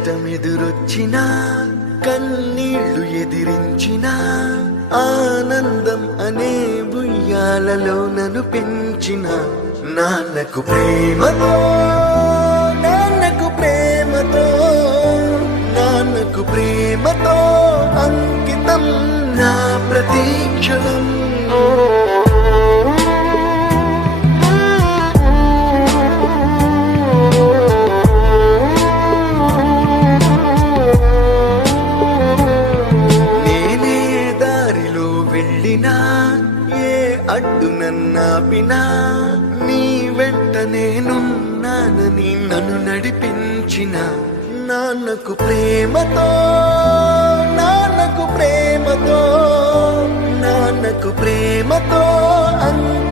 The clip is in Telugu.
కష్టమెదురొచ్చినా కన్నీళ్లు ఎదిరించినా ఆనందం అనే ఉయ్యాలలో నన్ను పెంచిన నాన్నకు ప్రేమతో నాన్నకు ప్రేమతో నాన్నకు ప్రేమతో అంకితం నా ప్రతీక్షణం. ఏ అడ్డు నన్నాపినా నీ వెంట నేనున్నానని నన్ను నడిపించిన నాన్నకు ప్రేమతో నాన్నకు ప్రేమతో నాన్నకు ప్రేమతో